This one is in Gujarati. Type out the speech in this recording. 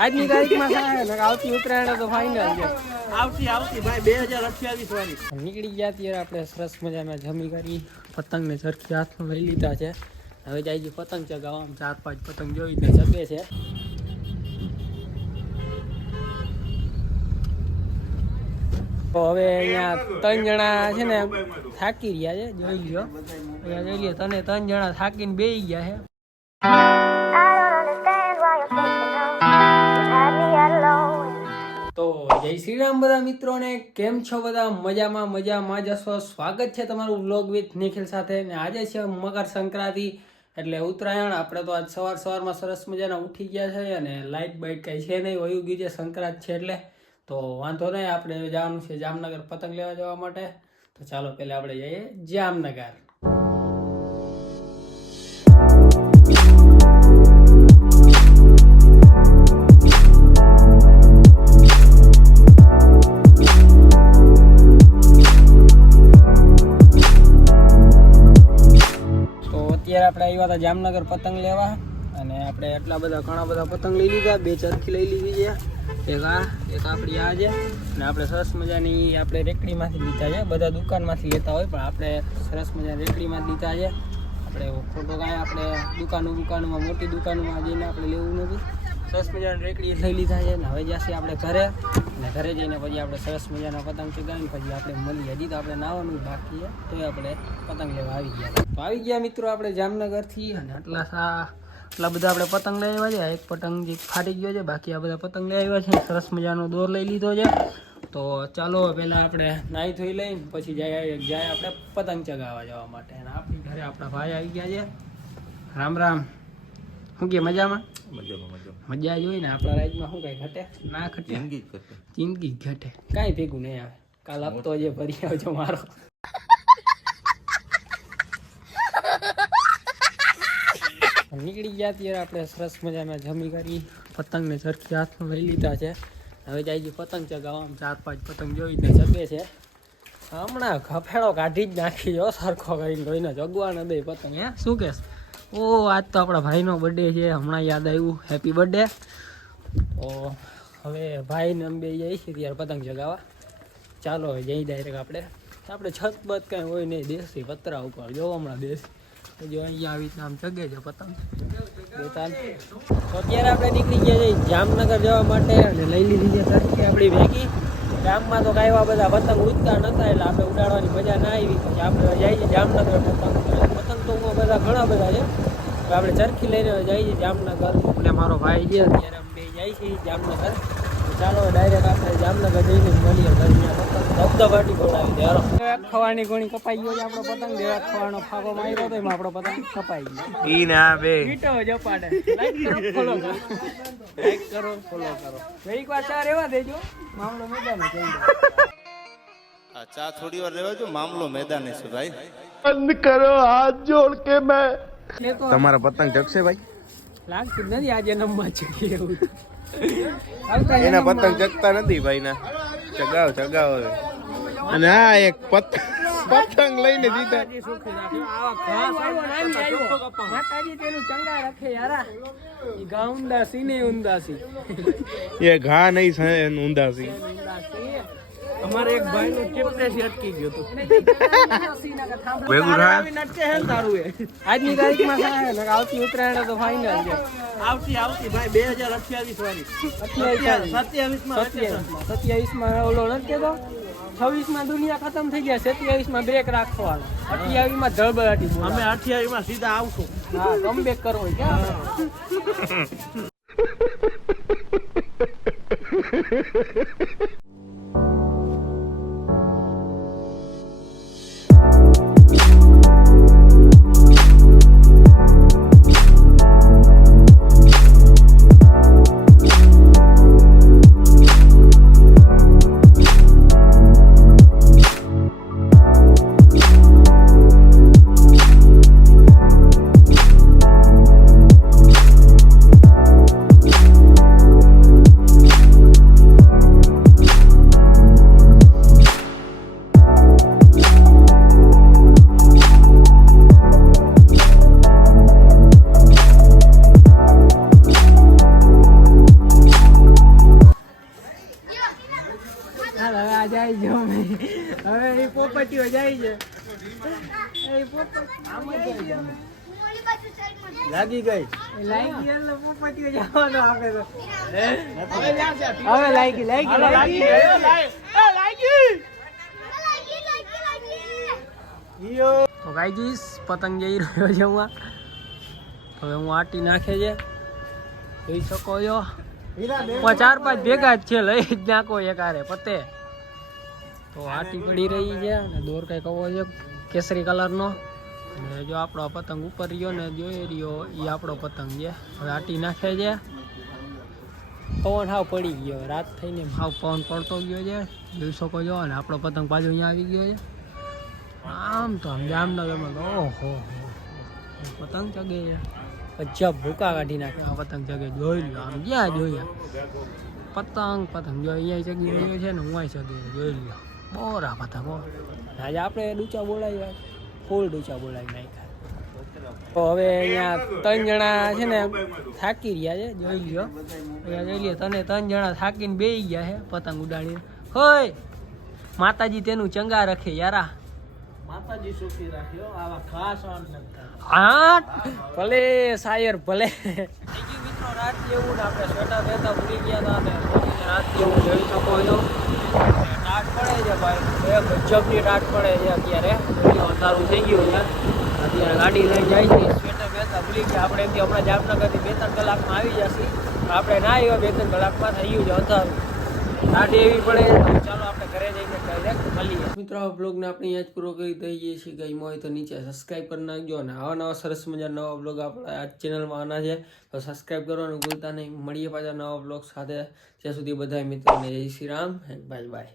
આજની તારીખમાં થાય ને આવતી ઉત્તરાયણ તો ફાઇનલ છે. આવતી ભાઈ 2028 વાળી નીકળી ગયા ત્યારે આપણે સરસ મજાના જમી કરી પતંગને સરખી હાથમાં લઈ લીધા છે. હવે જાય પતંગ ચગાવવા 4-5 પતંગ જોઈને ચગે છે. તો હવે અહીંયા 3 જણા છે ને થાકી રહ્યા છે. જોઈ લ્યો અહીંયા જોઈ લ્યો તને 3 જણા થાકીને બેસી ગયા છે. તો જય શ્રી રામ બધા મિત્રોને, કેમ છો બધા? મજામાં જશો. સ્વાગત છે તમારું વ્લોગ વિથ નિખિલ સાથે. ને આજે છે મકર સંક્રાંતિ એટલે ઉત્તરાયણ. આપણે તો આજ સવારમાં સરસ મજાના ઉઠી ગયા છે અને લાઇટ બાઇટ કઈ છે નહીં, વયું ગયું છે સંક્રાંત છે એટલે. તો વાંધો નહીં, આપણે જવાનું છે જામનગર પતંગ લેવા જવા માટે. તો ચાલો પહેલા આપણે જઈએ જામનગર. આપણે આવ્યા હતા જામનગર પતંગ લેવા અને આપણે એટલા બધા ઘણા બધા પતંગ લઈ લીધા. 2 ચરખી લઈ લીધી છે, એક આપણી આ છે અને આપણે સરસ મજાની આપણે રેકડીમાંથી લીધા છે. બધા દુકાનમાંથી લેતા હોય પણ આપણે સરસ મજાની રેકડીમાં જ લીધા છે. આપણે ખોટો કાંઈ આપણે દુકાનોમાં મોટી દુકાનોમાં જઈને આપણે લેવું નથી. સરસ મજાની રેકડી લઈ લીધા છે. ને હવે જશે આપણે ઘરે અને ઘરે જઈને પછી આપણે સરસ મજાના પતંગ ચગાવીને પછી આપણે મળીએ. હજી તો આપણે નાવાનું બાકી છે તો આપણે પતંગ લેવા આવી ગયા. તો આવી ગયા મિત્રો આપણે જામનગરથી અને એટલા બધા આપણે પતંગ લઈ આવ્યા છે. એક પતંગ જે ફાટી ગયો છે, બાકી આ બધા પતંગ લઈ આવ્યા છે. સરસ મજાનો દોર લઈ લીધો છે. તો ચાલો પહેલાં આપણે નાહી ધોઈ લઈને પછી જાય આપણે પતંગ ચગાવવા જવા માટે. અને આપણી ઘરે આપણા ભાઈ આવી ગયા છે. રામ રામ. શું કે મજામાં? મજા જોઈ ને આપણા રાજ્યમાં શું કઈ ઘટે ના ઘટે? જિંદગી ઘટે, કાંઈ ભેગું નહીં આવે. કાલ હપ્તો જે ભરી આવજો મારો. નીકળી ગયા ત્યારે આપણે સરસ મજાના જમી કરી પતંગને સરખી હાથમાં લઈ લીધા છે. હવે જાય પતંગ ચગાવવા 4-5 પતંગ જોઈને ચગે છે. હમણાં ઘફેડો કાઢી જ નાખી જો સરખો કરીને જોઈને ચગવા ન દે પતંગ. હે શું કહેશ? ઓ આજ તો આપણા ભાઈનો બર્થડે છે, હમણાં યાદ આવ્યું. Happy birthday. તો હવે ભાઈને અમે બે જઈએ છીએ ત્યારે પતંગ ચગાવવા. ચાલો હવે જઈ ડાયરેક્ટ આપણે છત બત કાંઈ હોય નહીં, દેશી પતરા ઉપર જો હમણાં દેશી જો અહીંયા આવી રીતના આમ ચગે છે પતંગ. તો અત્યારે આપણે નીકળી ગયા છીએ જામનગર જવા માટે અને લઈ લીધી છે સરખી આપણી ભેગી. ગામમાં તો કાંઈ એવા બધા પતંગ ઉડતા નહોતા એટલે આપણે ઉડાડવાની મજા ના આવી. પછી આપણે જઈએ છીએ જામનગર પતંગ તો બધા ઘણા બધા છે. આપણે ચરખી લઈને જઈએ જામનગર અને મારો ભાઈ છે ત્યારે અમે બે જઈએ છીએ જામનગર. ચાલો ડાયરેક્ટ આપણે જામનગર જઈને મળીએ. ધબધબાટી બોલાવી દે. ખવાની ઘણી કપાઈ ગયો છે આપણો પતંગ. દેવા ખવાનો ફાંકો માર્યો તો એમાં આપણો પતંગ કપાઈ ગયો. ઈ ના બે વીટો જપાડે. લાઈક કરો, ફોલો કરો. લાઈક કરો, ફોલો કરો. એક વાર ચા રહેવા દેજો, મામલો મેદાન છે. આ ચા થોડી વાર રહેવા જો, મામલો મેદાન છે ભાઈ. બંધ કરો હાથ જોડ કે મેં. તમારા પતંગ ચગશે ભાઈ? લાગતું નથી આજે નંબર ચગી એવું. એના પતંગ ચગતા નથી ભાઈ ના. ચગાવ અને આ એક પતંગ લઈને દીધા. માતાજી તેનું ચંગા રાખે યારા. ઈ ઘા ઉંદાસી ને ઉંદાસી. એ ઘા નહીં ઉંદાસી. અમારે એક ભાઈ નું ટેમ્પરેચર અટકી ગયું હતું. આજની તારીખમાં થાય ને આવતી ઉત્તરાયણ તો ફાઇનલ છે. આવતી ભાઈ 2028 વાળી. 27માં ઓલો નથી કેતો. 26માં દુનિયા ખતમ થઈ ગયા, 27માં બ્રેક રાખવાનો, 28માં ધડબડાટી. અમે 28માં સીધા આવશું. હા, કમબેક કરવો ક્યાં? પોપટીઓ જાય છે એ આમ જ જાય છે. લાગી ગઈ લાગી એટલે પોપટીઓ જવાનો આપે તો હવે લાગી તો ગાઈસ પતંગ જઈ રહ્યો છે હું હવે હું આટી નાખે છે જોઈ શકો છો 4-5 ભેગા જ છે લઈ જ નાખો એકારે પતે તો આટી પડી રહી છે અને દોર કઈ કવો છે કેસરી કલરનો અને જો આપણો પતંગ ઉપર રહ્યો ને જોઈ રહ્યો એ આપણો પતંગ છે હવે આટી નાખે છે પવન હાવ પડી ગયો રાત થઈને હાવ પવન પડતો ગયો છે જોઈ શકો છો અને આપણો પતંગ પાછો અહીંયા આવી ગયો છે આમ તો આમ જામનગરમાં તો ઓહો પતંગ ચગે ગજબ ભૂકા કાઢી નાખે આ પતંગ ચગે જોઈ લો આમ જ્યાં જોઈએ પતંગ જો અહીંયા ચગી રહ્યો છે ને હું ચગે જોઈ લો બોરા પતંગ આજે આપણે ડૂચા બોલાવ્યા ફૂલ ડૂચા બોલાવી નાખ્યા તો હવે અહીંયા 3 જણા છે ને થાકી રહ્યા છે જોઈ લ્યો અહીંયા જોઈ લ્યો તને 3 જણા થાકીને બેસી ગયા છે પતંગ ઉડાડીને હોય માતાજી તેનું ચંગા રખે યારા માતાજી સુખી રાખ્યો આવા ખાસ હા ભલે શાયર ભલે મિત્રો રાત જેવું ને આપણે સ્વેટર પહેરતા ભૂલી ગયા હતા ને રાત જેવું જોઈ શકો છો ટાટ પડે છે ભાઈ ગજબની ટાટ પડે છે અત્યારે અંધારું થઈ ગયું છે અત્યારે ગાડી લઈ જાય છે સ્વેટર પહેરતા ભૂલી ગયા આપણે એમથી હમણાં જામનગરથી 2-3 કલાકમાં આવી જશે આપણે ના આવ્યા 2-3 કલાકમાં થઈ ગયું છે અંધારું ગાડી એવી પડે ચાલો આપણે ઘરે જઈને ડાયરેક્ટ મળીએ મિત્રો આ બ્લોગને આપણે અહીંયા જ પૂરો કરી દઈએ છીએ ગમ્યો હોય તો નીચે સબસ્ક્રાઈબ કરી નાખજો અને આવા નવા સરસ મજા નવા બ્લોગ આપણે આ ચેનલમાં આના છે તો સબસ્ક્રાઈબ કરવાનું ભૂલતા નહીં મળીએ પાછા નવા બ્લોગ સાથે ત્યાં સુધી બધા મિત્રોને જય Shri Ram and bye bye